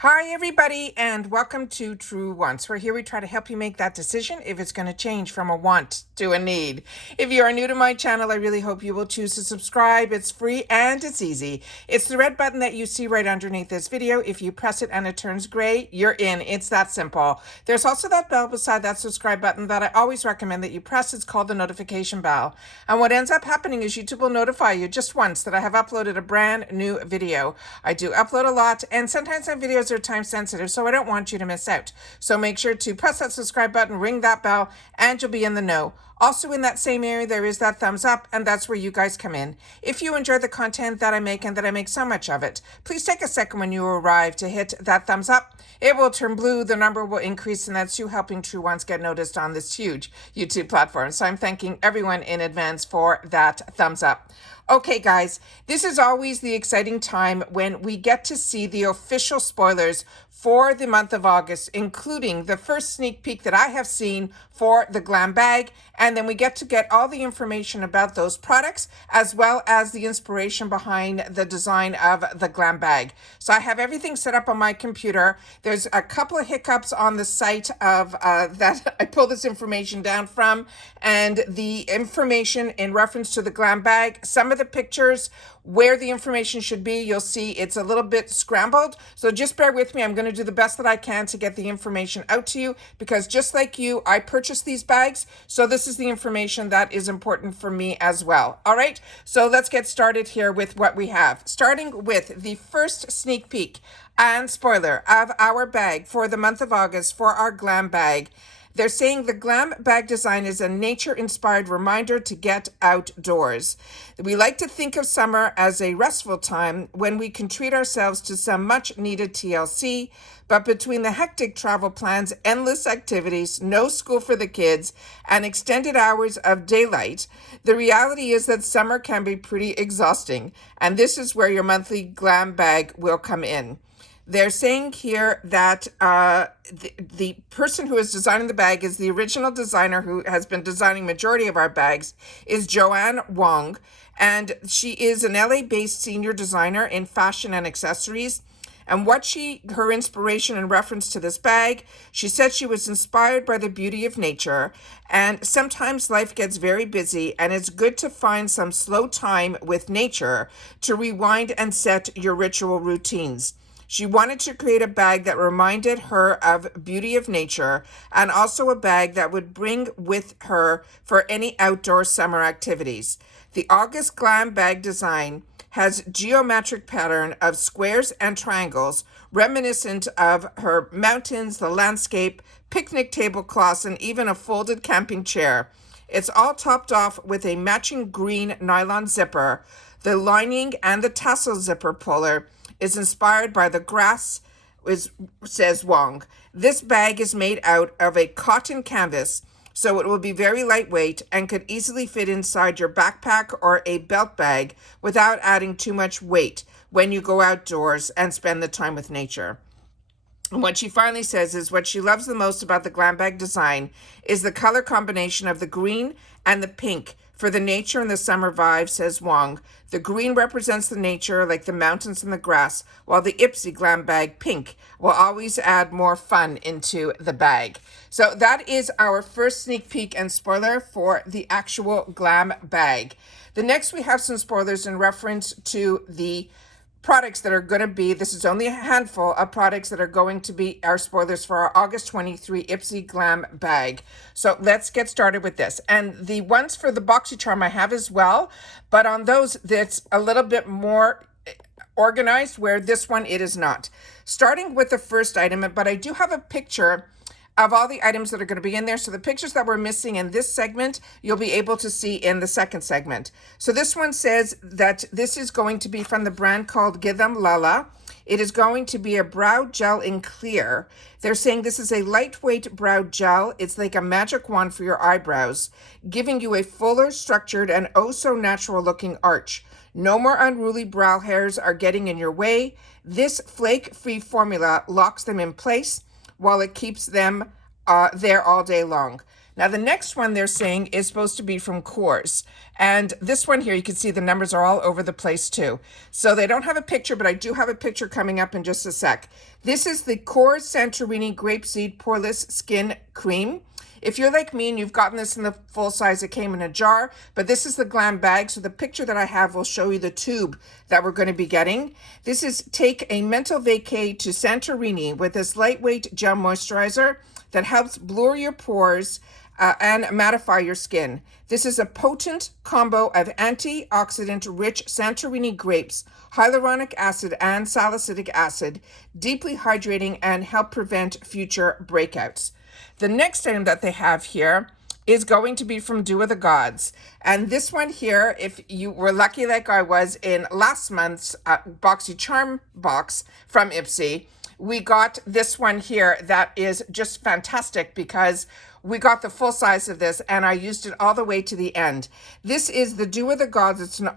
Hi, everybody, and welcome to True Wants. We're here, we try to help you make that decision if it's going to change from a want to a need. If you are new to my channel, I really hope you will choose to subscribe. It's free and it's easy. It's the red button that you see right underneath this video. If you press it and it turns gray, you're in. It's that simple. There's also that bell beside that subscribe button that I always recommend that you press. It's called the notification bell. And what ends up happening is YouTube will notify you just once that I have uploaded a brand new video. I do upload a lot, and sometimes my videos are time sensitive, so I don't want you to miss out. So make sure to press that subscribe button, ring that bell, and you'll be in the know. Also in that same area, there is that thumbs up, and that's where you guys come in. If you enjoy the content that I make and that I make so much of it, please take a second when you arrive to hit that thumbs up. It will turn blue, the number will increase, and that's you helping True Ones get noticed on this huge YouTube platform. So I'm thanking everyone in advance for that thumbs up. Okay, guys, this is always the exciting time when we get to see the official spoilers for the month of August, including the first sneak peek that I have seen for the GlamBag, and then we get to get all the information about those products as well as the inspiration behind the design of the GlamBag. So I have everything set up on my computer. There's a couple of hiccups on the site of that I pulled this information down from, and the information in reference to the GlamBag, some of the pictures where the information should be, you'll see it's a little bit scrambled. So just bear with me. I'm going to do the best that I can to get the information out to you, because just like you, I purchased these bags. So this is the information that is important for me as well. All right. So let's get started here with what we have. Starting with the first sneak peek and spoiler of our bag for the month of August for our GlamBag. They're saying the Glam bag design is a nature-inspired reminder to get outdoors. We like to think of summer as a restful time when we can treat ourselves to some much-needed TLC, but between the hectic travel plans, endless activities, no school for the kids, and extended hours of daylight, the reality is that summer can be pretty exhausting, and this is where your monthly Glam bag will come in. They're saying here that the person who is designing the bag is the original designer who has been designing majority of our bags, is Joanne Wong, and she is an LA-based senior designer in fashion and accessories. And her inspiration in reference to this bag, she said she was inspired by the beauty of nature, and sometimes life gets very busy and it's good to find some slow time with nature to rewind and set your ritual routines. She wanted to create a bag that reminded her of beauty of nature, and also a bag that would bring with her for any outdoor summer activities. The August Glam bag design has geometric pattern of squares and triangles reminiscent of her mountains, the landscape, picnic tablecloths, and even a folded camping chair. It's all topped off with a matching green nylon zipper. The lining and the tassel zipper puller is inspired by the grass, says Wong. This bag is made out of a cotton canvas, so it will be very lightweight and could easily fit inside your backpack or a belt bag without adding too much weight when you go outdoors and spend the time with nature. And what she finally says is what she loves the most about the GlamBag design is the color combination of the green and the pink for the nature and the summer vibe, says Wong. The green represents the nature, like the mountains and the grass, while the IPSY GlamBag pink will always add more fun into the bag. So that is our first sneak peek and spoiler for the actual GlamBag. The next, we have some spoilers in reference to the products that are going to be, this is only a handful of products that are going to be our spoilers for our August 23 IPSY Glam bag. So let's get started with this. And the ones for the Boxycharm I have as well, but on those that's a little bit more organized, where this one it is not. Starting with the first item, but I do have a picture of all the items that are going to be in there. So the pictures that we're missing in this segment, you'll be able to see in the second segment. So this one says that this is going to be from the brand called Glam Lala. It is going to be a brow gel in clear. They're saying this is a lightweight brow gel. It's like a magic wand for your eyebrows, giving you a fuller, structured, and oh so natural looking arch. No more unruly brow hairs are getting in your way. This flake-free formula locks them in place while it keeps them there all day long. Now, the next one they're saying is supposed to be from Coors. And this one here, you can see the numbers are all over the place too. So they don't have a picture, but I do have a picture coming up in just a sec. This is the Coors Santorini Grapeseed Poreless Skin Cream. If you're like me and you've gotten this in the full size, it came in a jar, but this is the Glam bag. So the picture that I have will show you the tube that we're going to be getting. This is take a mental vacay to Santorini with this lightweight gel moisturizer that helps blur your pores and mattify your skin. This is a potent combo of antioxidant-rich Santorini grapes, hyaluronic acid, and salicylic acid, deeply hydrating and help prevent future breakouts. The next item that they have here is going to be from Dew of the Gods. And this one here, if you were lucky like I was in last month's Boxycharm box from IPSY, we got this one here that is just fantastic because we got the full size of this and I used it all the way to the end. This is the Dew of the Gods. It's an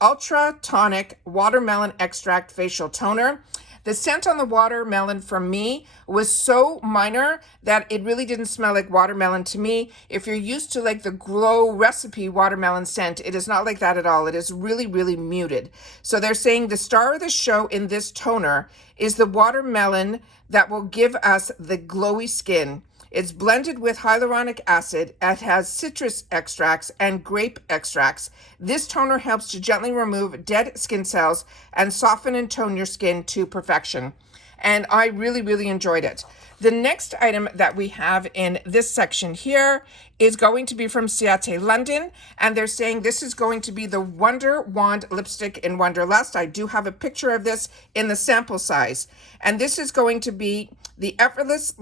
ultra tonic watermelon extract facial toner. The scent on the watermelon from me was so minor that it really didn't smell like watermelon to me. If you're used to like the Glow recipe watermelon scent, it is not like that at all. It is really, really muted. So they're saying the star of the show in this toner is the watermelon that will give us the glowy skin. It's blended with hyaluronic acid. It has citrus extracts and grape extracts. This toner helps to gently remove dead skin cells and soften and tone your skin to perfection. And I really, really enjoyed it. The next item that we have in this section here is going to be from Ciate London. And they're saying this is going to be the Wonder Wand lipstick in Wonderlust. I do have a picture of this in the sample size. And this is going to be the Effortless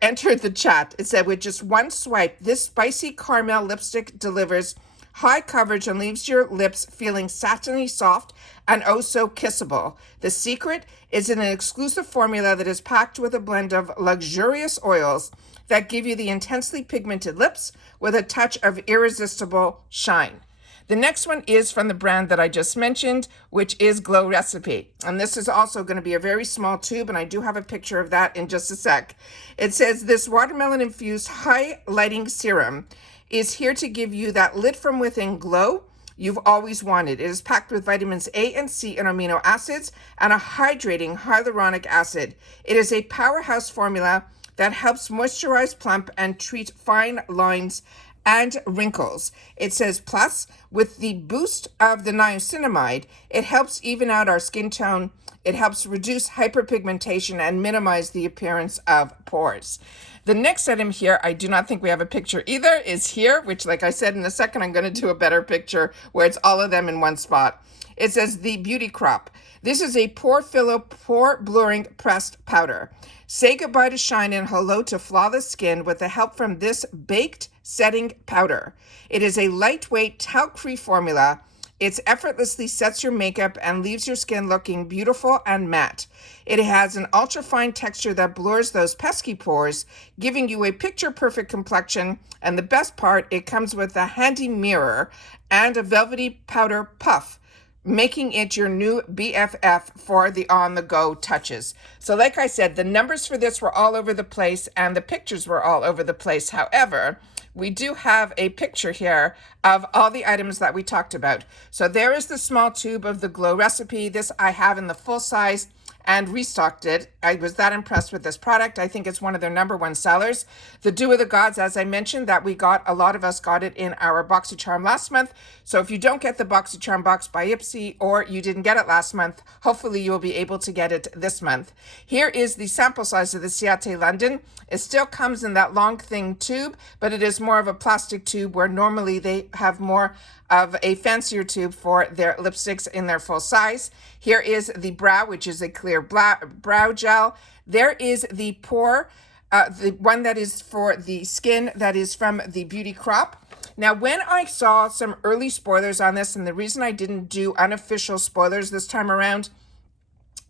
entered the chat. It said, with just one swipe, this spicy caramel lipstick delivers high coverage and leaves your lips feeling satiny soft and oh so kissable. The secret is in an exclusive formula that is packed with a blend of luxurious oils that give you the intensely pigmented lips with a touch of irresistible shine. The next one is from the brand that I just mentioned, which is Glow Recipe. And this is also going to be a very small tube, and I do have a picture of that in just a sec. It says this watermelon-infused highlighting serum is here to give you that lit from within glow you've always wanted. It is packed with vitamins A and C and amino acids and a hydrating hyaluronic acid. It is a powerhouse formula that helps moisturize, plump, and treat fine lines and wrinkles. It says, plus, with the boost of the niacinamide, it helps even out our skin tone. It helps reduce hyperpigmentation and minimize the appearance of pores. The next item here, I do not think we have a picture either, is here, which, like I said, in a second, I'm going to do a better picture where it's all of them in one spot. It says the Beauty Crop. This is a pore filler, pore blurring pressed powder. Say goodbye to shine and hello to flawless skin with the help from this baked setting powder. It is a lightweight talc-free formula. It effortlessly sets your makeup and leaves your skin looking beautiful and matte. It has an ultra-fine texture that blurs those pesky pores, giving you a picture-perfect complexion. And the best part, it comes with a handy mirror and a velvety powder puff, making it your new BFF for the on-the-go touches. So like I said, the numbers for this were all over the place and the pictures were all over the place. However, we do have a picture here of all the items that we talked about. So there is the small tube of the Glow Recipe. This I have in the full size and restocked it. I was that impressed with this product. I think it's one of their #1 sellers. The Dew of the Gods, as I mentioned, that we got, a lot of us got it in our Boxycharm last month. So if you don't get the Boxycharm box by IPSY or you didn't get it last month, hopefully you'll be able to get it this month. Here is the sample size of the Ciate London. It still comes in that long thin tube, but it is more of a plastic tube where normally they have more of a fancier tube for their lipsticks in their full size. Here is the brow, which is a clear brow gel. There is the pore, the one that is for the skin, that is from the Beauty Crop. Now, when I saw some early spoilers on this, and the reason I didn't do unofficial spoilers this time around,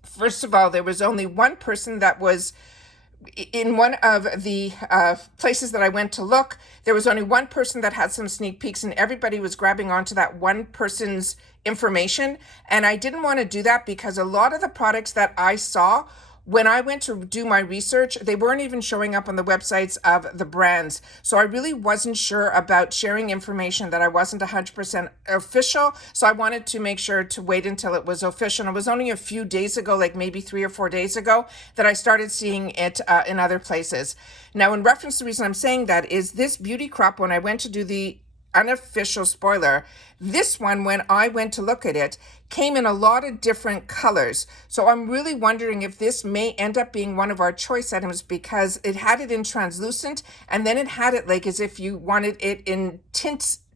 first of all, there was only one person that was in one of the places that I went to look. There was only one person that had some sneak peeks, and everybody was grabbing onto that one person's information. And I didn't want to do that because a lot of the products that I saw when I went to do my research, they weren't even showing up on the websites of the brands. So I really wasn't sure about sharing information that I wasn't 100% official. So I wanted to make sure to wait until it was official. And it was only a few days ago, like maybe 3 or 4 days ago, that I started seeing it in other places. Now, in reference to the reason I'm saying that is this beauty crop, when I went to do the unofficial spoiler, this one, when I went to look at it, came in a lot of different colors. So I'm really wondering if this may end up being one of our choice items, because it had it in translucent, and then it had it like as if you wanted it in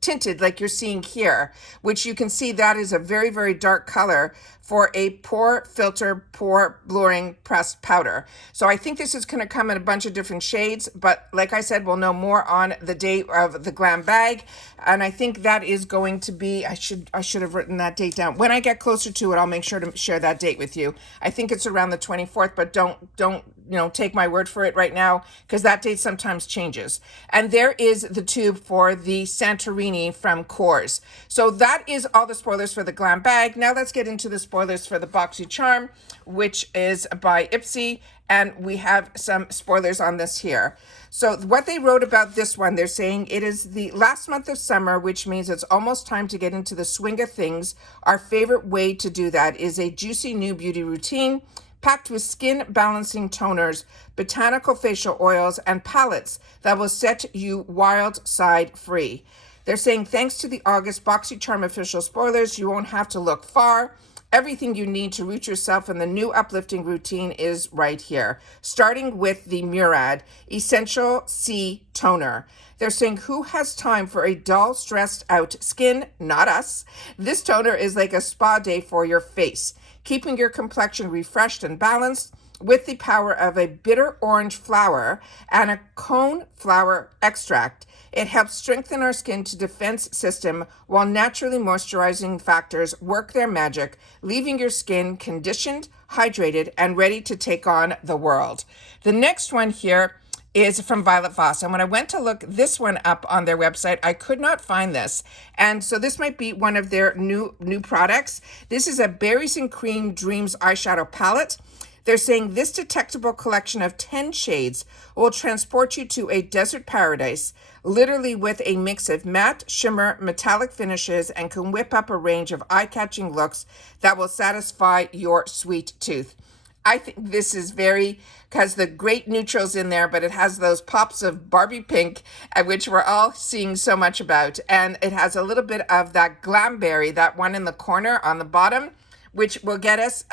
tinted like you're seeing here, which you can see that is a very, very dark color for a pore filter, pore blurring pressed powder. So I think this is going to come in a bunch of different shades, but like I said, we'll know more on the date of the GlamBag. And I think that is going to be, I should have written that date down. When I get closer to it, I'll make sure to share that date with you. I think it's around the 24th, but don't take my word for it right now, because that date sometimes changes. And there is the tube for the Santorini from Kors. So that is all the spoilers for the GlamBag. Now let's get into the spoilers for the Boxycharm, which is by IPSY. And we have some spoilers on this here. So what they wrote about this one, they're saying it is the last month of summer, which means it's almost time to get into the swing of things. Our favorite way to do that is a juicy new beauty routine packed with skin balancing toners, botanical facial oils, and palettes that will set you wild side free. They're saying thanks to the August Boxycharm official spoilers, you won't have to look far. Everything you need to root yourself in the new uplifting routine is right here, starting with the Murad Essential C Toner. They're saying, who has time for a dull, stressed out skin? Not us. This toner is like a spa day for your face, keeping your complexion refreshed and balanced with the power of a bitter orange flower and a cone flower extract. It helps strengthen our skin to defense system while naturally moisturizing factors work their magic, leaving your skin conditioned, hydrated, and ready to take on the world. The next one here is from Violet Voss. And when I went to look this one up on their website, I could not find this. And so this might be one of their new products. This is a Berries and Cream Dreams eyeshadow palette. They're saying this detectable collection of 10 shades will transport you to a desert paradise, literally with a mix of matte, shimmer, metallic finishes, and can whip up a range of eye-catching looks that will satisfy your sweet tooth. I think this is because the great neutrals in there, but it has those pops of Barbie pink, which we're all seeing so much about. And it has a little bit of that Glamberry, that one in the corner on the bottom, which will get us,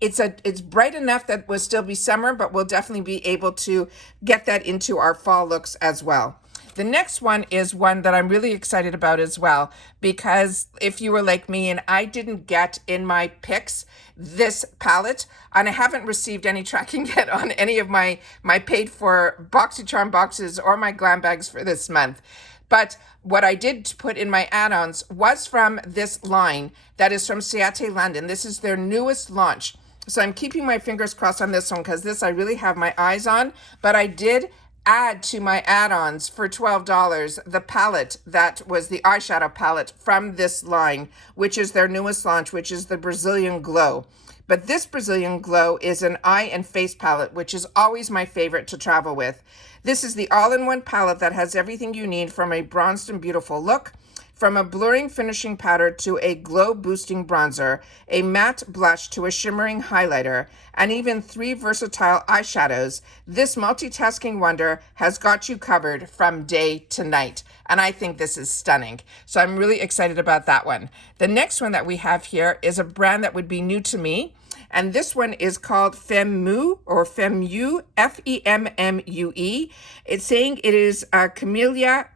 it's bright enough that will still be summer, but we'll definitely be able to get that into our fall looks as well. The next one is one that I'm really excited about as well, because if you were like me and I didn't get in my picks this palette, and I haven't received any tracking yet on any of my paid for Boxycharm boxes or my GlamBags for this month. But what I did put in my add-ons was from this line that is from Ciate London. This is their newest launch. So I'm keeping my fingers crossed on this one, because this I really have my eyes on. But I did add to my add-ons for $12 the palette that was the eyeshadow palette from this line, which is their newest launch, which is the Brazilian Glow. But this Brazilian Glow is an eye and face palette, which is always my favorite to travel with. This is the all-in-one palette that has everything you need from a bronzed and beautiful look, from a blurring finishing powder to a glow-boosting bronzer, a matte blush to a shimmering highlighter, and even 3 versatile eyeshadows. This multitasking wonder has got you covered from day to night. And I think this is stunning. So I'm really excited about that one. The next one that we have here is a brand that would be new to me. And this one is called Femmue, or Femmue, Femmue. It's saying it is a Camellia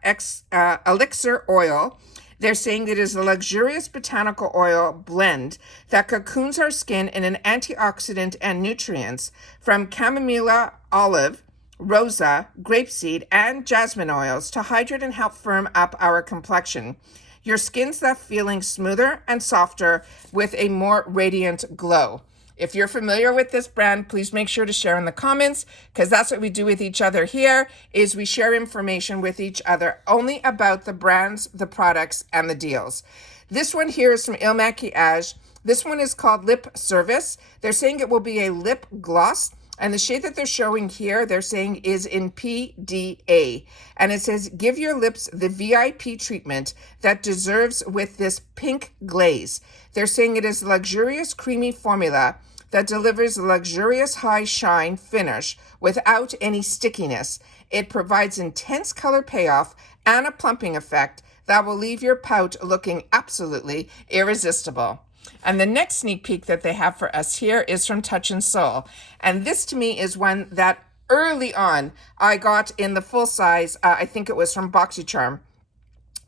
Elixir Oil. They're saying that it is a luxurious botanical oil blend that cocoons our skin in an antioxidant and nutrients from chamomilla, olive, rosa, grapeseed, and jasmine oils to hydrate and help firm up our complexion. Your skin's left feeling smoother and softer with a more radiant glow. If you're familiar with this brand, please make sure to share in the comments, because that's what we do with each other here, is we share information with each other only about the brands, the products, and the deals. This one here is from Il Maquillage. This one is called Lip Service. They're saying it will be a lip gloss. And the shade that they're showing here, they're saying is in PDA. And it says, give your lips the VIP treatment that deserves with this pink glaze. They're saying it is a luxurious creamy formula that delivers a luxurious high shine finish without any stickiness. It provides intense color payoff and a plumping effect that will leave your pout looking absolutely irresistible. And the next sneak peek that they have for us here is from Touch and Soul. And this to me is one that early on I got in the full size. I think it was from Boxycharm.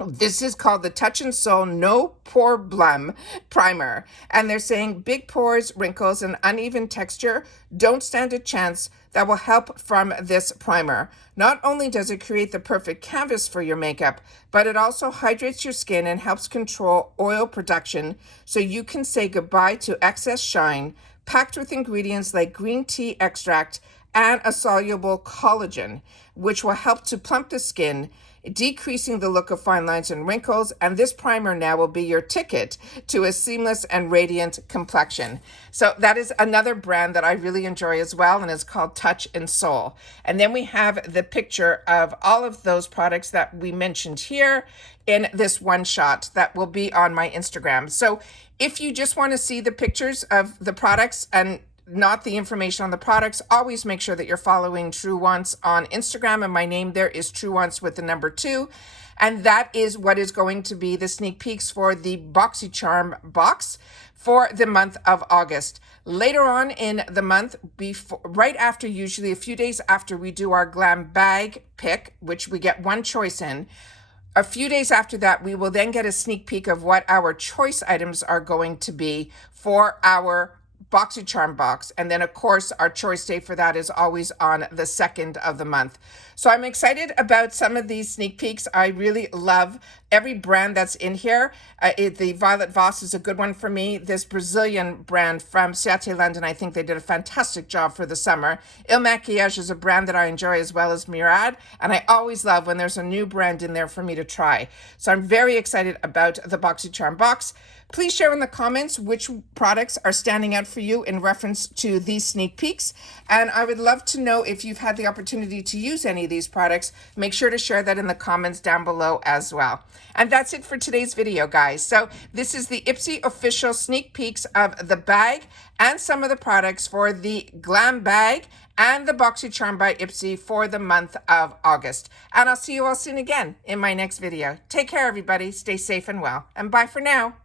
This is called the Touch and Soul No Problem Primer. And they're saying big pores, wrinkles, and uneven texture don't stand a chance. That will help from this primer. Not only does it create the perfect canvas for your makeup, but it also hydrates your skin and helps control oil production so you can say goodbye to excess shine, packed with ingredients like green tea extract and a soluble collagen, which will help to plump the skin, decreasing the look of fine lines and wrinkles. And this primer now will be your ticket to a seamless and radiant complexion. So that is another brand that I really enjoy as well, and it's called Touch and Soul. And then we have the picture of all of those products that we mentioned here in this one shot that will be on my Instagram. So if you just want to see the pictures of the products and not the information on the products, always make sure that you're following True Wants on Instagram, and my name there is True Wants with the number 2. And that is what is going to be the sneak peeks for the Boxycharm box for the month of August. Later on in the month, right after, usually a few days after we do our GlamBag pick, which we get one choice in, a few days after that, we will then get a sneak peek of what our choice items are going to be for our Boxycharm box. And then of course our choice date for that is always on the 2nd of the month. So I'm excited about some of these sneak peeks. I really love every brand that's in here. The Violet Voss is a good one for me. This Brazilian brand from Ciate London, I think they did a fantastic job for the summer. Il Maquillage is a brand that I enjoy as well as Murad. And I always love when there's a new brand in there for me to try. So I'm very excited about the Boxycharm box. Please share in the comments which products are standing out for you in reference to these sneak peeks. And I would love to know if you've had the opportunity to use any of these products. Make sure to share that in the comments down below as well. And that's it for today's video, guys. So this is the IPSY official sneak peeks of the bag and some of the products for the GlamBag and the Boxycharm by IPSY for the month of August. And I'll see you all soon again in my next video. Take care, everybody. Stay safe and well. And bye for now.